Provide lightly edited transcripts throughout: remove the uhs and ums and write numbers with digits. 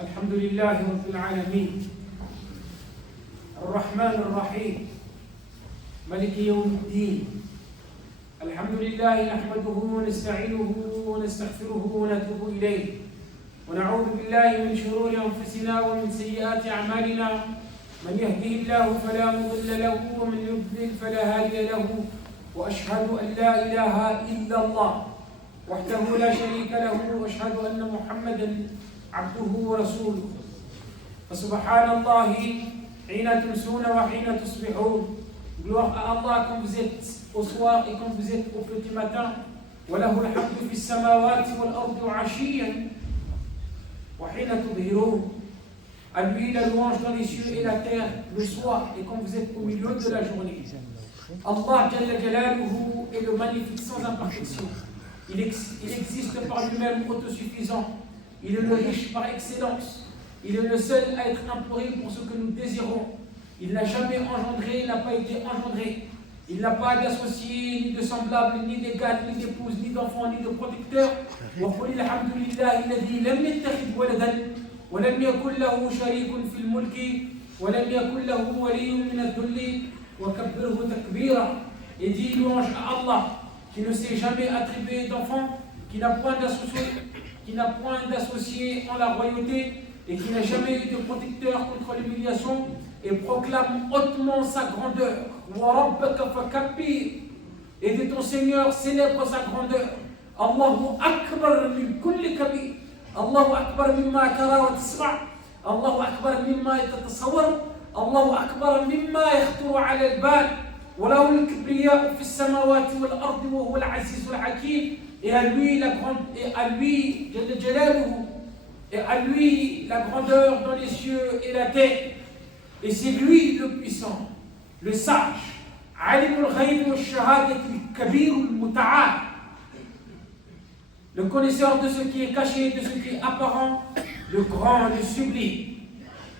الحمد لله رب العالمين الرحمن الرحيم ملك يوم الدين. الحمد لله نحمده ونستعينه ونستغفره ونتوب إليه ونعوذ بالله من شرور أنفسنا ومن سيئات أعمالنا. من يهده الله فلا مضل له ومن يضلل فلا هادي له، وأشهد أن لا إله إلا الله وحده لا شريك له، وأشهد أن محمدا عبده ورسوله. فسبحان الله حين تمسون وحين تصبحون. Gloire à Allah quand vous êtes au soir et quand vous êtes au petit matin. وله الحمد في السماوات والأرض وعشيا وحين تظهرون. À lui la louange dans les cieux et la terre le soir et quand vous êtes au milieu de la journée. Allah Jalla Jalaluhu est le magnifique sans imperfection. Il existe par lui-même autosuffisant. Il est le riche par excellence. Il est le seul à être imploré pour ce que nous désirons. Il n'a jamais engendré, il n'a pas été engendré. Il n'a pas d'associé, ni de semblable, ni d'égal, ni d'épouse, ni d'enfant, ni de protecteur. وقل الحمد لله الذي لم يتخذ ولدا ولم يكن له شريك في الملك ولم يكن له ولي من الذل وكبره تكبيرا. Et dit louange à Allah qui ne s'est jamais attribué d'enfant, qui n'a point d'associé en la royauté et qui n'a jamais eu de protecteur contre l'humiliation, et proclame hautement sa grandeur. Et de ton Seigneur célèbre sa grandeur. Allahu akbar min kulli kabir. Allahu akbar mimma tara wa tasma'. Allahu akbar mimma tatasawwar. Allahu akbar mimma yakhطر على البال. وله الكبرياء في السماوات والأرض وهو العزيز الحكيم. Et à lui la grande, et à lui Jalla Jalaluhu, et à lui la grandeur dans les cieux et la terre. Et c'est lui le puissant, le sage, alimul ghayb wa shahadati al-kabir al-muta'al, le connaisseur de ce qui est caché, de ce qui est apparent, le grand, le sublime.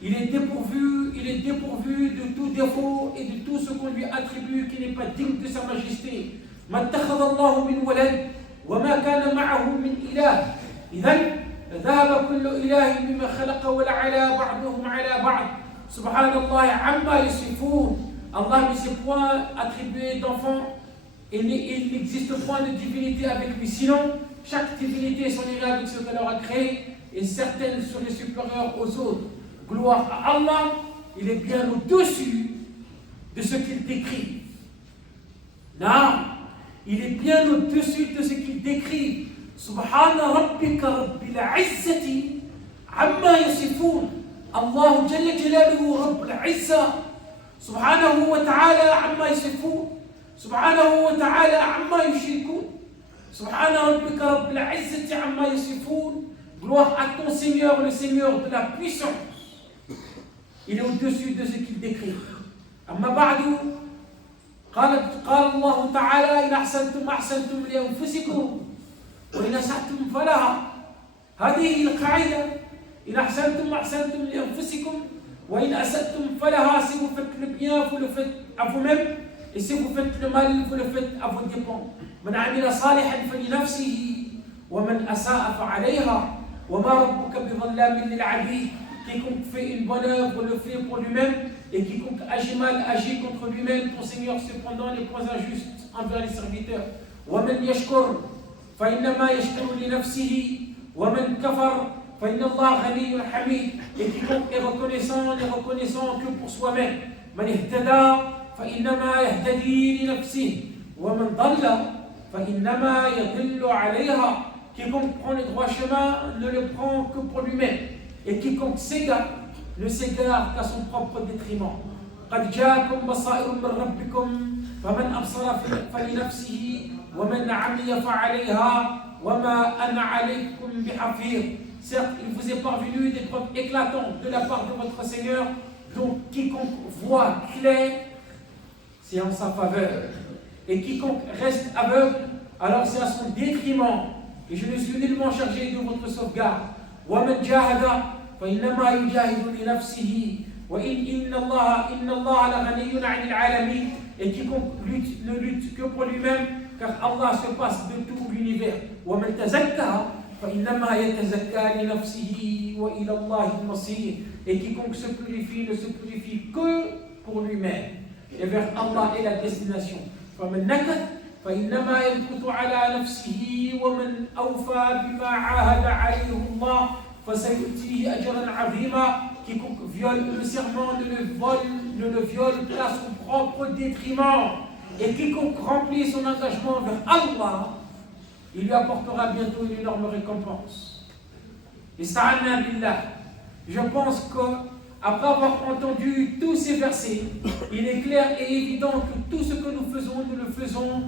Il est dépourvu de tout défaut et de tout ce qu'on lui attribue qui n'est pas digne de sa majesté. Ma ittakhadha Allahu min walad wa ma kana ma'ahu min ilah. Idhan dhahaba kullu ilahin bima khalaqa wa la'ala ba'duhum 'ala ba'd. Subhanallah amma yusifun. Allah ne s'est point attribué d'enfant et il n'existe point de divinité avec lui. Sinon, chaque divinité s'en irait avec ce qu'elle aura créé et certaines seraient supérieures aux autres. Gloire à Allah, il est bien au-dessus de ce qu'il décrit. Non, il est bien au-dessus de ce qu'il décrit. Subhana rabbika rabbil izzati amma yasifun. Allah Jalla Jalaluhu Rabbul Izza Subhanahu wa ta'ala amma yasifun. Subhanahu wa ta'ala amma yushrikun. Subhana rabbika rabbil izzati amma yasifun. Gloire à ton Seigneur, le Seigneur de la puissance. Il est au-dessus de ce qu'il décrit. Amma ba'du, قال الله تعالى إن أحسنتم أحسنتم لأنفسكم وإن أسأتم فلها. هذه القاعدة. إن أحسنتم أحسنتم لأنفسكم وإن أسأتم فلها. Si vous faites le bien, vous le faites à vous-même, et si vous faites le mal, vous le faites à vos dépens. من عمل صالحا فلنفسه ومن أساء فعليها وما ربك بظلام للعبيد. Quiconque fait une bonne œuvre le fait pour lui-même, et quiconque agit mal agit contre lui-même. Ton Seigneur cependant n'est point injuste envers les serviteurs. ومن يشكر فإنما يشكر لنفسه ومن كفر فإن الله غني حميد. Et quiconque est reconnaissant n'est reconnaissant que pour soi-même. من اهتدى فإنما يهتدي لنفسه ومن ضل فإنما يضل عليها. Quiconque prend le droit chemin ne le prend que pour lui-même, et quiconque s'égare ne s'égare qu'à son propre détriment. قد جاءكم بصائر من ربكم فمن أبصر فلنفسه ومن عمي فعليها وما أنا عليكم بحفيظ. Certes, il vous est parvenu des preuves éclatantes de la part de votre Seigneur, donc quiconque voit clair, c'est en sa faveur. Et quiconque reste aveugle, alors c'est à son détriment. Et je ne suis nullement chargé de votre sauvegarde. وَمَنْ جَاهَدَ فَإِنَّمَا يُجَاهِدُ لِنَفْسِهِ وَإِنَّ اللَّهَ لَغَنِيٌّ عَنِ الْعَالَمِينَ. Et quiconque ne lutte que pour lui-même, car Allah se passe de tout l'univers. وَمَنْ تَزَكَّى فإنما يتزكى لنفسه وإلى الله المصير. Et quiconque se purifie ne se purifie que pour lui-même. Et vers Allah est la destination. فمن نكث فإنما ينكث على نفسه ومن أوفى بما عاهد عليه الله فسيؤتيه أجرا عظيما. Quiconque viole le serment ne le viole qu'à son propre détriment. Et quiconque remplit son engagement vers Allah, il lui apportera bientôt une énorme récompense. Et sta'anna billah. Je pense qu'après avoir entendu tous ces versets, il est clair et évident que tout ce que nous ne le faisons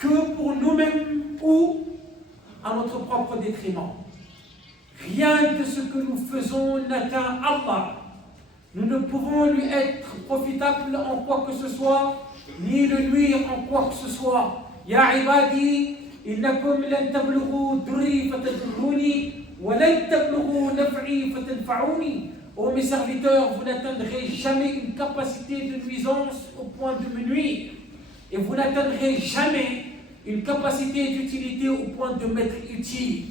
que pour nous-mêmes ou à notre propre détriment. Rien de ce que nous faisons n'atteint Allah. Nous ne pouvons lui être profitables en quoi que ce soit, ni le nuire en quoi que ce soit. Ya ibadi, innakum lan tablughu durri fatadurruni, wa lan tablughu naf'i fatanfa'uni. Ô mes serviteurs, vous n'atteindrez jamais une capacité de nuisance au point de me nuire. Et vous n'atteindrez jamais une capacité d'utilité au point de m'être utile.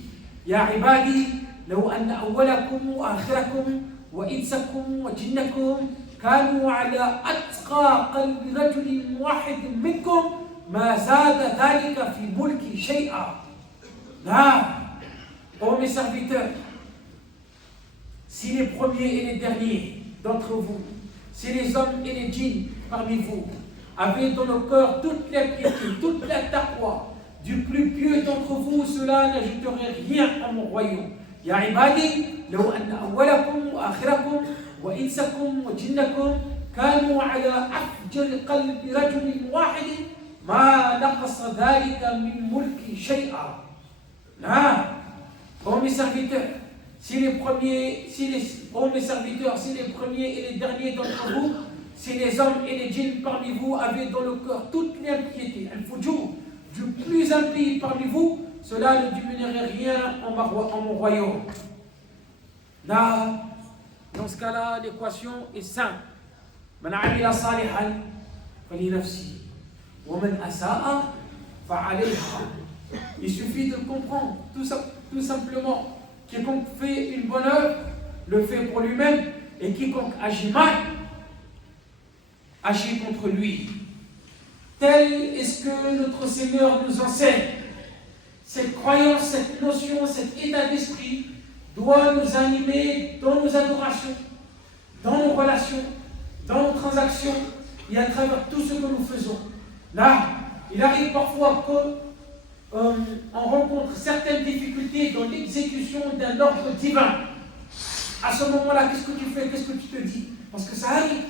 Ya ibadi, لو أن أولكم وآخركم وإنسكم وجنكم كانوا على أتقى قلب رجل واحد منكم ما زاد ذلك في ملكي شيئا. Non, ô mes serviteurs, si les premiers et les derniers d'entre vous, si les hommes et les djinns parmi vous avaient dans le cœur toute la piété, toute la taqwa du plus pieux d'entre vous, cela n'ajouterait rien à mon royaume. يا عبادي لو أن أولكم وآخركم وإنسكم وجنكم كانوا على أفجر قلب رجل واحد ما نقص ذلك من ملكي شيئا. Non, ô mes serviteurs, si les premiers et les derniers d'entre vous, si les hommes et les djinns parmi vous avaient dans le cœur toute l'impiété, al-fujur, du plus impie parmi vous, cela ne diminuerait rien en mon royaume. Là, dans ce cas-là, l'équation est simple. Man amila salihan fali nafsi wa man asa'a fa alayha. Il suffit de comprendre tout simplement. Quiconque fait une bonne œuvre le fait pour lui-même, et quiconque agit mal agit contre lui. Tel est ce que notre Seigneur nous enseigne. Cette croyance, cette notion, cet état d'esprit doit nous animer dans nos adorations, dans nos relations, dans nos transactions et à travers tout ce que nous faisons. Là, il arrive parfois qu'on rencontre certaines difficultés dans l'exécution d'un ordre divin. À ce moment-là, qu'est-ce que tu fais? Qu'est-ce que tu te dis? Parce que ça arrive.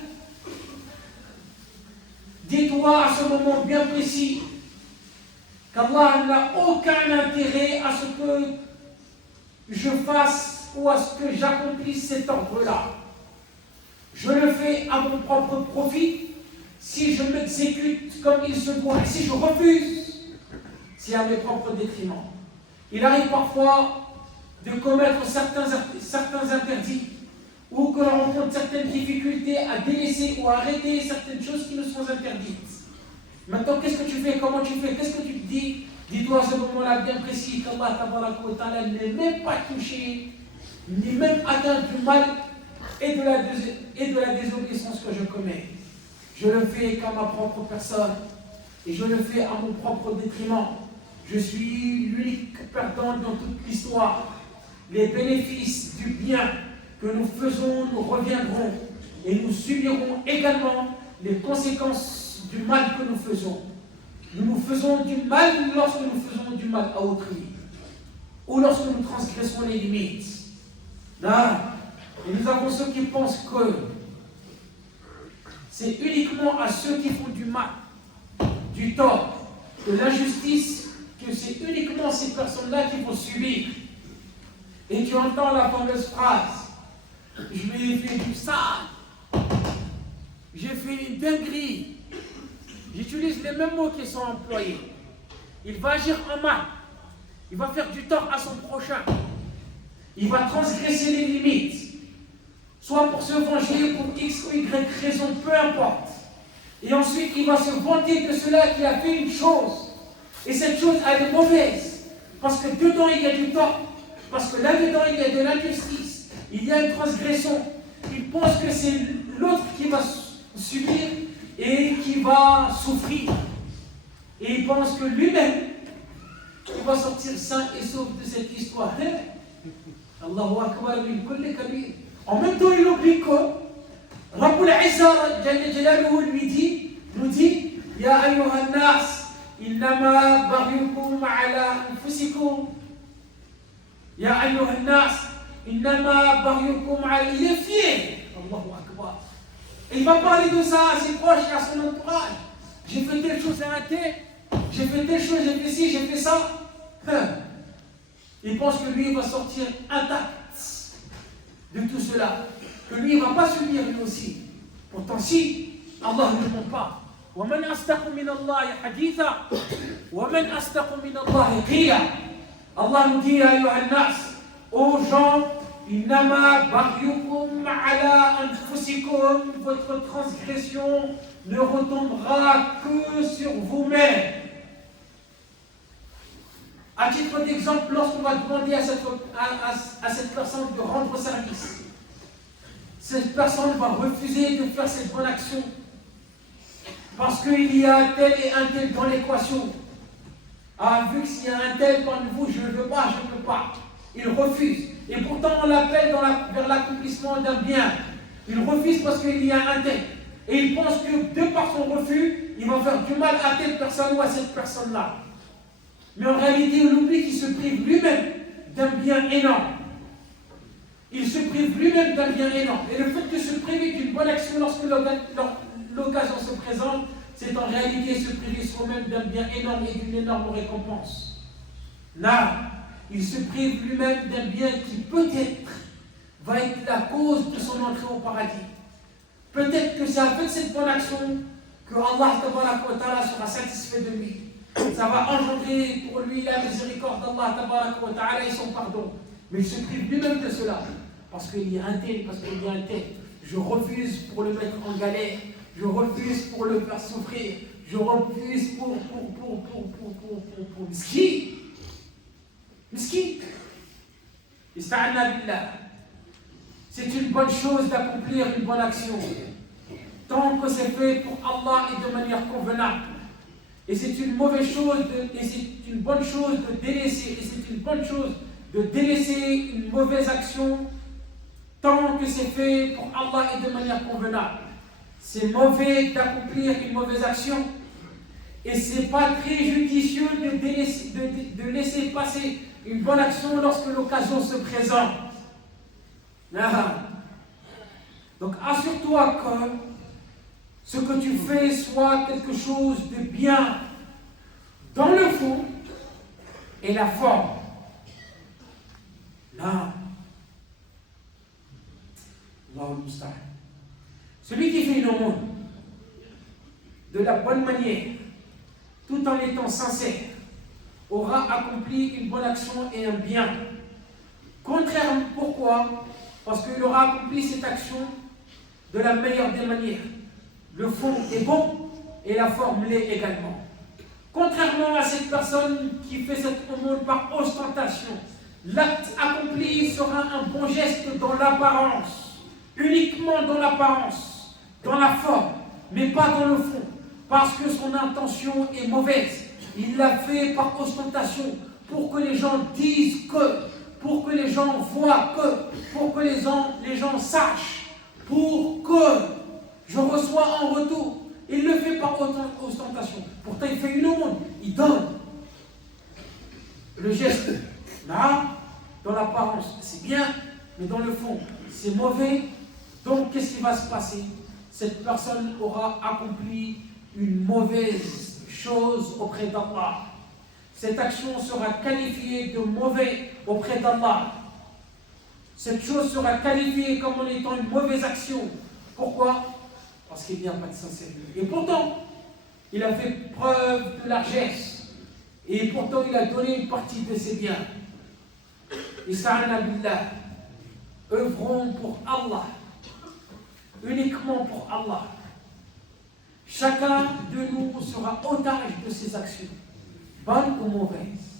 Dis-toi à ce moment bien précis qu'Allah n'a aucun intérêt à ce que je fasse ou à ce que j'accomplisse cet ordre-là. Je le fais à mon propre profit. Si je m'exécute comme il se doit, et si je refuse, c'est à mes propres détriments. Il arrive parfois de commettre certains interdits ou que l'on rencontre certaines difficultés à délaisser ou à arrêter certaines choses qui nous sont interdites. Maintenant, qu'est-ce que tu fais? Comment tu fais? Qu'est-ce que tu te dis? Dis-toi à ce moment-là bien précis qu'Allah Ta'ala n'est même pas touché, ni même atteint du mal et de la désobéissance que je commets. Je le fais qu'à ma propre personne et je le fais à mon propre détriment. Je suis l'unique perdant dans toute l'histoire. Les bénéfices du bien que nous faisons nous reviendront et nous subirons également les conséquences du mal que nous faisons. Nous faisons du mal lorsque nous faisons du mal à autrui ou lorsque nous transgressons les limites. Là, et nous avons ceux qui pensent que c'est uniquement à ceux qui font du mal, du tort, de l'injustice, que c'est uniquement ces personnes-là qui vont subir. Et tu entends la fameuse phrase: je lui ai fait du sale, j'ai fait une dinguerie. J'utilise les mêmes mots qui sont employés. Il va agir en mal, il va faire du tort à son prochain, il va transgresser les limites, soit pour se venger pour X ou Y raison, peu importe. Et ensuite, il va se vanter de cela qui a fait une chose. Et cette chose, elle est mauvaise. Parce que dedans, il y a du tort. Parce que là-dedans, il y a de l'injustice, il y a une transgression. Il pense que c'est l'autre qui va subir et qui va souffrir. Et il pense que lui-même, il va sortir sain et sauf de cette histoire. Allahu Akbar min kulli kabir. En même temps, il oublie que Rabbul Izza Jalla Jalaluhu nous dit Ya ayyuhan nas, innama baghyukum ala anfusikum. Ya ayyuhan nas, innama baghyukum ala. Il est fier. Allahu Akbar. Et il va parler de ça à ses proches et à son entourage. J'ai fait telle chose à un tel, j'ai fait telle chose, j'ai fait ci, j'ai fait ça. Il pense que lui, il va sortir intact de tout cela. Que lui, il ne va pas subir lui aussi. Pourtant, si, Allah ne le montre pas. وَمَنْ أَصْدَقُ مِنَ اللَّهِ حَدِيثًا وَمَنْ أَصْدَقُ مِنَ اللَّهِ قِيلًا. Allah nous dit, أَيُّهَا النَّاسِ, aux gens, إِنَّمَا بَغْيُكُمْ عَلَىٰ أَنفُسِكُمْ, votre transgression ne retombera que sur vous-même. À titre d'exemple, lorsqu'on va demander à cette personne de rendre service, cette personne va refuser de faire cette bonne action parce qu'il y a un tel et un tel dans l'équation. Ah, vu que s'il y a un tel parmi vous, je ne veux pas, je ne peux pas. Il refuse. Et pourtant, on l'appelle vers l'accomplissement d'un bien. Il refuse parce qu'il y a un tel. Et il pense que de par son refus, il va faire du mal à telle personne ou à cette personne-là. Mais en réalité, on oublie qu'il se prive lui-même d'un bien énorme. Il se prive lui-même d'un bien énorme. Et le fait de se priver d'une bonne action lorsque l'occasion se présente, c'est en réalité se priver soi-même d'un bien énorme et d'une énorme récompense. Là, il se prive lui-même d'un bien qui peut-être va être la cause de son entrée au paradis. Peut-être que c'est avec cette bonne action que Allah sera satisfait de lui. Ça va engendrer pour lui la miséricorde d'Allah et son pardon. Mais il se prive lui-même de cela. Parce qu'il y a un tel, parce qu'il y a un tel. Je refuse pour le mettre en galère. Je refuse pour le faire souffrir. Je refuse pour Miskin. Miskin. Ista'anna billah. C'est une bonne chose d'accomplir une bonne action. Tant que c'est fait pour Allah et de manière convenable. Et c'est une mauvaise chose, et c'est une bonne chose de délaisser, et c'est une bonne chose de délaisser une mauvaise action tant que c'est fait pour Allah et de manière convenable. C'est mauvais d'accomplir une mauvaise action et c'est pas très judicieux de laisser passer une bonne action lorsque l'occasion se présente. Donc assure-toi que ce que tu fais soit quelque chose de bien dans le fond et la forme. Là, celui qui fait une aumône de la bonne manière, tout en étant sincère, aura accompli une bonne action et un bien. Contrairement, pourquoi? Parce qu'il aura accompli cette action de la meilleure des manières. Le fond est bon et la forme l'est également. Contrairement à cette personne qui fait cette aumône par ostentation, l'acte accompli sera un bon geste dans l'apparence, uniquement dans l'apparence, dans la forme, mais pas dans le fond, parce que son intention est mauvaise. Il l'a fait par ostentation, pour que les gens disent que, pour que les gens voient que, pour que les gens sachent, pour que je reçois en retour. Il le fait par ostentation. Pourtant, il fait une aumône, il donne. Le geste, là, dans l'apparence, c'est bien, mais dans le fond, c'est mauvais. Donc, qu'est-ce qui va se passer? Cette personne aura accompli une mauvaise chose auprès d'Allah. Cette action sera qualifiée de mauvais auprès d'Allah. Cette chose sera qualifiée comme en étant une mauvaise action. Pourquoi? Parce qu'il n'y a pas de sincérité. Et pourtant, il a fait preuve de largesse. Et pourtant, il a donné une partie de ses biens. Ista'ana billah. Œuvrons pour Allah. Uniquement pour Allah. Chacun de nous sera otage de ses actions, bonnes ou mauvaises.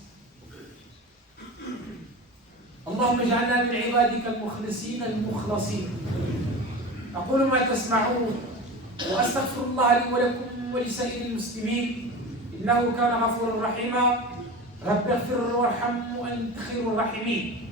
اللهم اجعلنا من عبادك المخلصين المخلصين. أقول ما تسمعون وأستغفر الله لي ولكم ولسائر المسلمين إنه كان غفورا رحيما. رب اغفر وارحم وأنت خير الراحمين.